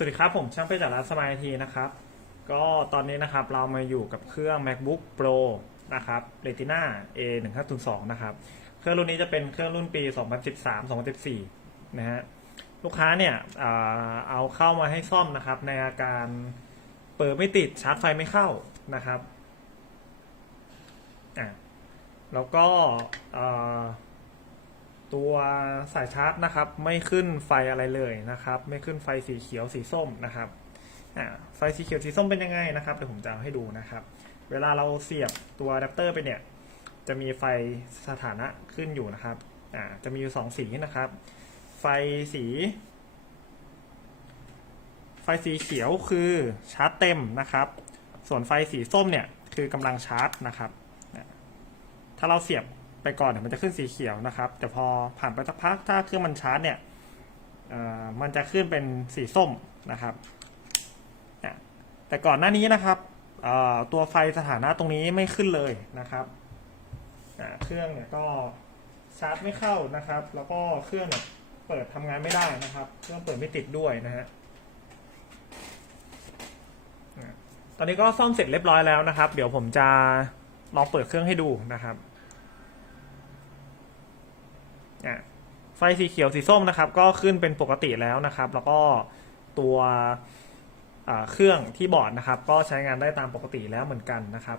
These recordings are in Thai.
สวัสดีครับผมช่างเพชรจากร้านสมายทีนะครับ ก็ตอนนี้นะครับเรามาอยู่กับเครื่อง macbook pro นะครับ retina a 1 5 0 2นะครับ เครื่องรุ่นนี้จะเป็นเครื่องรุ่นปี 2013-2014 นะฮะ ลูกค้าเนี่ยเอาเข้ามาให้ซ่อมนะครับ ในอาการเปิดไม่ติดชาร์จไฟไม่เข้านะครับ อะ แล้วก็อ่า ตัวสายชาร์จนะครับ ไม่ขึ้นไฟอะไรเลยนะครับ ไม่ขึ้นไฟสีเขียวสีส้มนะครับอ่าไฟสีเขียวสีส้มเป็นยังไงนะครับเดี๋ยวผมจะให้ดูนะครับ เวลาเราเสียบตัวอะแดปเตอร์ไปเนี่ย จะมีไฟสถานะขึ้นอยู่นะครับอ่าจะมีอยู่สองสีนะครับ ไฟสี ไฟสีเขียวคือชาร์จเต็มนะครับ ส่วนไฟสีส้มเนี่ยคือกำลังชาร์จนะครับ ถ้าเราเสียบ ไปก่อนเนี่ยมันจะขึ้นสีเขียวนะครับ แต่พอผ่านไปสักพักถ้าเครื่องมันชาร์จเนี่ยมันจะขึ้นเป็นสีส้มนะครับ แต่ก่อนหน้านี้นะครับตัวไฟสถานะตรงนี้ไม่ขึ้นเลยนะครับ เครื่องเนี่ยก็ชาร์จไม่เข้านะครับ แล้วก็เครื่องเนี่ยเปิดทำงานไม่ได้นะครับ เครื่องเปิดไม่ติดด้วยนะฮะตอนนี้ก็ซ่อมเสร็จเรียบร้อยแล้วนะครับ เดี๋ยวผมจะลองเปิดเครื่องให้ดูนะครับ อะไฟสีเขียวสีส้มนะครับ ก็ขึ้นเป็นปกติแล้วนะครับ แล้วก็ตัวเครื่องที่บอร์ดนะครับ ก็ใช้งานได้ตามปกติแล้วเหมือนกันนะครับ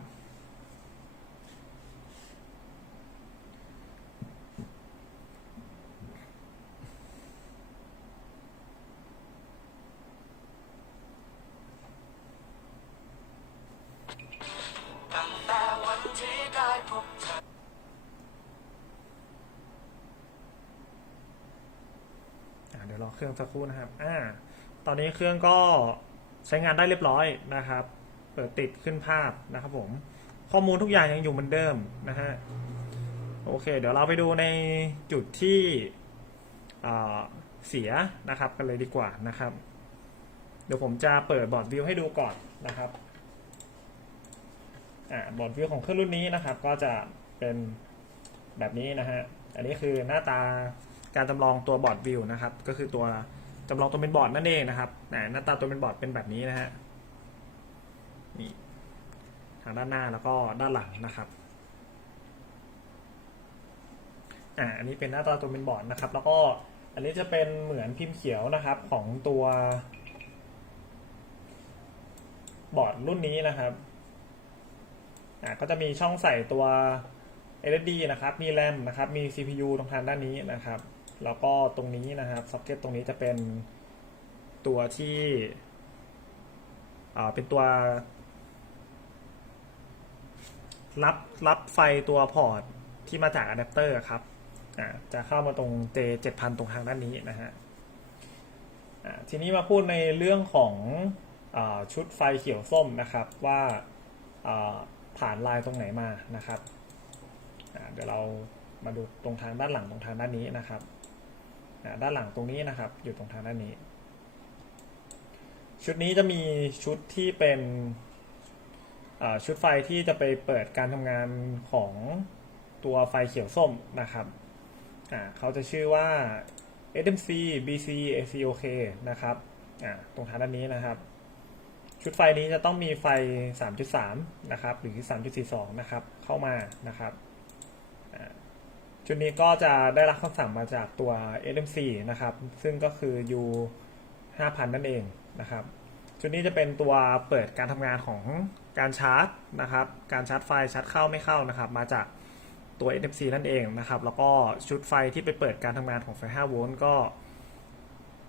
รอเครื่อง สักครู่นะครับ อ่า ตอนนี้เครื่องก็ใช้งานได้เรียบร้อยนะครับ เปิดติดขึ้นภาพนะครับผม ข้อมูลทุกอย่างยังอยู่เหมือนเดิมนะฮะ โอเค เดี๋ยวเราไปดูในจุดที่เสียนะครับกันเลยดีกว่านะครับ เดี๋ยวผมจะเปิดบอร์ดวิวให้ดูก่อนนะครับ อ่า บอร์ดวิวของเครื่องรุ่นนี้นะครับ ก็จะเป็นแบบนี้นะฮะ อันนี้คือหน้าตา การจำลองตัวบอร์ดวิวนะครับ ก็คือตัวจำลองตัวเป็นบอร์ดนั่นเองนะครับหน้าตาตัวเป็นบอร์ดเป็นแบบนี้นะฮะนี่ทางด้านหน้าแล้วก็ด้านหลังนะครับอ่าอันนี้เป็นหน้าตาตัวเป็นบอร์ดนะครับ แล้วก็อันนี้จะเป็นเหมือนพิมพ์เขียวนะครับของตัวบอร์ดรุ่นนี้นะครับอ่าก็จะมีช่องใส่ตัว LED นะครับ มีแรมนะครับ มี CPU ตรงทางด้านนี้นะครับ แล้วก็ตรงนี้นะครับซ็อกเก็ตตรงนี้จะเป็นตัวที่เป็นตัว รับรับไฟตัวพอร์ตที่มาจากอะแดปเตอร์ครับจะเข้ามาตรง J 7000 ตรงทางด้านนี้นะฮะทีนี้มาพูดในเรื่องของอชุดไฟเขียวส้มนะครับว่าผ่านลายตรงไหนมานะครับเดี๋ยวเรามาดูตรงทางด้านหลังตรงทางด้านนี้นะครับ ด้านหลังตรงนี้นะครับ อยู่ตรงทางด้านนี้ ชุดนี้จะมีชุดที่เป็นชุดไฟที่จะไปเปิดการทำงานของตัวไฟเขียวส้มนะครับเขาจะชื่อว่า SMC BC ACOK นะครับตรงทางด้านนี้นะครับ ชุดไฟนี้จะต้องมีไฟ 3.3 นะครับ หรือ 3.42 นะครับ เข้ามานะครับ ชุดนี้ก็จะได้รับคำสั่งมาจากตัว SMC นะครับ ซึ่งก็คือ U 5,000 นั่นเองนะครับ ชุดนี้จะเป็นตัวเปิดการทำงานของการชาร์จนะครับ การชาร์จไฟชาร์จเข้าไม่เข้านะครับ มาจากตัว NFC นั่นเองนะครับ แล้วก็ชุดไฟที่ไปเปิดการทำงานของไฟ 5 โวลต์ก็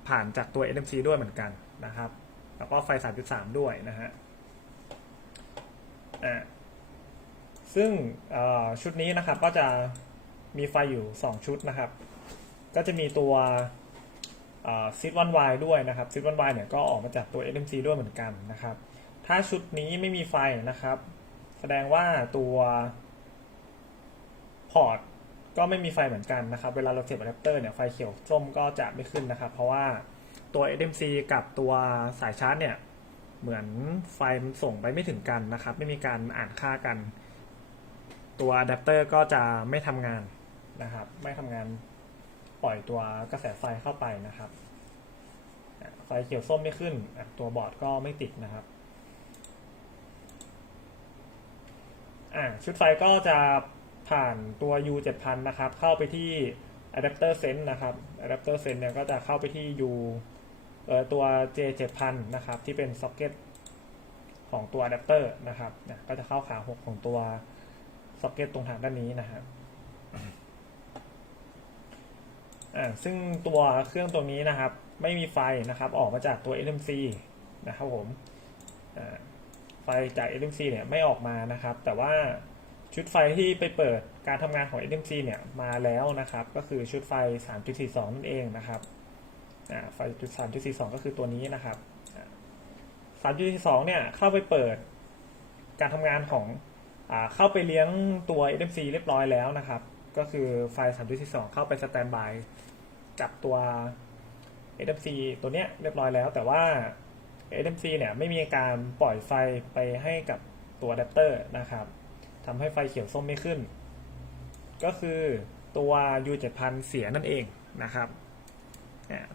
ผ่านจากตัว NFC ด้วยเหมือนกันนะครับ แล้วก็ไฟ 3.3 ด้วยนะฮะอ่าซึ่งชุดนี้นะครับก็จะ มีไฟอยู่ 2 ชุดนะครับ ก็จะมีตัวซิดวันวายด้วยนะครับซิดวันวายเนี่ยก็ออกมาจากตัว SMC ด้วยเหมือนกันนะครับ ถ้าชุดนี้ไม่มีไฟนะครับ แสดงว่าตัวพอร์ตก็ไม่มีไฟเหมือนกันนะครับ เวลาเราเสียบอะแดปเตอร์เนี่ยไฟเขียวส้มก็จะไม่ขึ้นนะครับ เพราะว่าตัว SMC กับตัวสายชาร์จเนี่ยเหมือนไฟมันส่งไปไม่ถึงกันนะครับ ไม่มีการอ่านค่ากัน ตัวอะแดปเตอร์ก็จะไม่ทำงาน นะครับ ไม่ทำงานปล่อยตัวกระแสไฟเข้าไปนะครับไฟเขียวส้มไม่ขึ้น ตัวบอร์ดก็ไม่ติดนะครับชุดไฟก็จะผ่านตัว U 7000นะครับ เข้าไปที่ adapter sense นะครับ adapter sense เนี่ยก็จะเข้าไปที่ U เอ่อตัว J 7000นะครับ ที่เป็นซ็อกเก็ตของตัวอะแดปเตอร์นะครับ ก็จะเข้าขาหกของตัวซ็อกเก็ตตรงทางด้านนี้นะครับ อ่าซึ่งตัวเครื่องตัวนี้นะครับ ไม่มีไฟนะครับ ออกมาจากตัว NMC นะครับผมอ่าไฟจาก NMC เนี่ยไม่ออกมานะครับ แต่ว่าชุดไฟที่ไปเปิดการทำงานของ NMC เนี่ยมาแล้วนะครับ ก็คือชุดไฟ 3.42 นั่นเองนะครับอ่าไฟจุดสามจุดสี่สองก็คือตัวนี้นะครับสามจุดสี่สองเนี่ยเข้าไปเปิดการทำงานของอ่าเข้าไปเลี้ยงตัว NMC เรียบร้อยแล้วนะครับ ก็คือไฟสามจุดสี่สองเข้าไปสแตนบายกับตัว NMC ตัวเนี้ยเรียบร้อยแล้ว แต่ว่า NMC เนี่ยไม่มีการปล่อยไฟไปให้กับตัวอะแดปเตอร์นะครับทำให้ไฟเขียวส้มไม่ขึ้น ก็คือตัว U7000 เสียนั่นเองนะครับ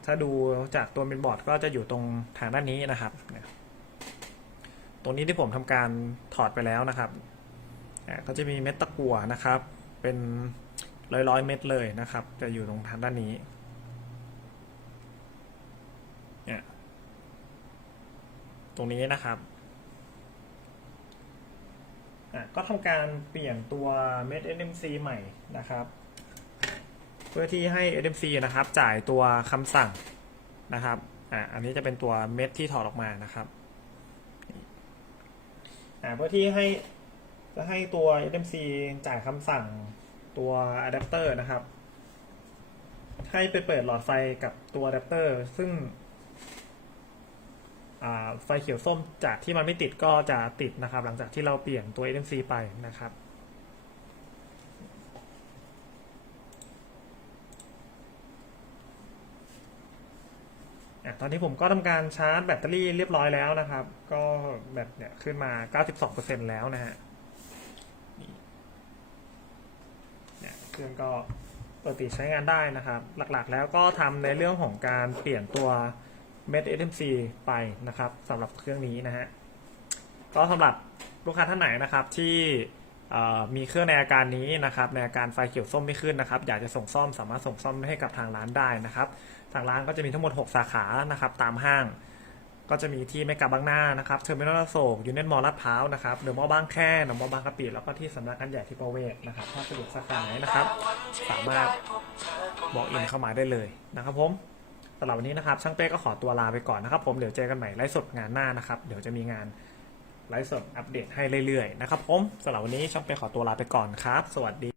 ถ้าดูจากตัวเมนบอร์ดก็จะอยู่ตรงทางด้านนี้นะครับ ตรงนี้ที่ผมทำการถอดไปแล้วนะครับ ก็จะมีเม็ดตะกั่วนะครับ เป็น ร้อยร้อยๆเม็ดเลยนะครับ จะอยู่ตรงทางด้านนี้เนี่ยตรงนี้นะครับอะก็ทำการเปลี่ยนตัวเม็ด NMC ใหม่นะครับ เพื่อที่ให้ SMC นะครับ จ่ายตัวคำสั่งนะครับอ่าอันนี้จะเป็นตัวเม็ดที่ถอดออกมานะครับอ่าเพื่อที่ให้จะให้ตัว SMC จ่ายคำสั่ง ตัวอะแดปเตอร์นะครับ ให้ไปเปิดหลอดไฟกับตัวอะแดปเตอร์ ซึ่งไฟเขียวส้มจากที่มันไม่ติดก็จะติดนะครับ หลังจากที่เราเปลี่ยนตัว SMC ไปนะครับอตอนนี้ผมก็ทำการชาร์จแบตเตอรี่เรียบร้อยแล้วนะครับ ก็แบตเนี่ยขึ้นมา 92%แล้วนะฮะนี่ เครื่องก็ปกติใช้งานได้นะครับ หลักๆ แล้วก็ทำในเรื่องของการเปลี่ยนตัวเม็ด SMC ไปนะครับสำหรับเครื่องนี้นะฮะก็สำหรับลูกค้าท่านไหนนะครับที่มีเครื่องในอาการนี้นะครับในอาการไฟเขียวส้มไม่ขึ้นนะครับ อยากจะส่งซ่อมสามารถส่งซ่อมให้กับทางร้านได้นะครับ ทางร้านก็จะมีทั้งหมด 6 สาขานะครับตามห้าง ก็จะมีที่เมกาบางนานะครับเทอร์มินอลโศกยูเนียนมอลลาดพร้าวนะครับเดอะมอลล์บางแคเดอะมอลล์บางกะปิแล้วก็ที่สำนักงานใหญ่ที่ประเวศนะครับ ถ้าสะดวกสาขาไหนนะครับ สามารถบอกอินเข้ามาได้เลยนะครับผมสำหรับวันนี้นะครับ ช่างเป้ก็ขอตัวลาไปก่อนนะครับ ผมเดี๋ยวเจอกันใหม่ไลฟ์สดงานหน้านะครับ เดี๋ยวจะมีงานไลฟ์สดอัปเดตให้เรื่อยๆนะครับผมสำหรับวันนี้ช่างเป้ขอตัวลาไปก่อนครับ สวัสดี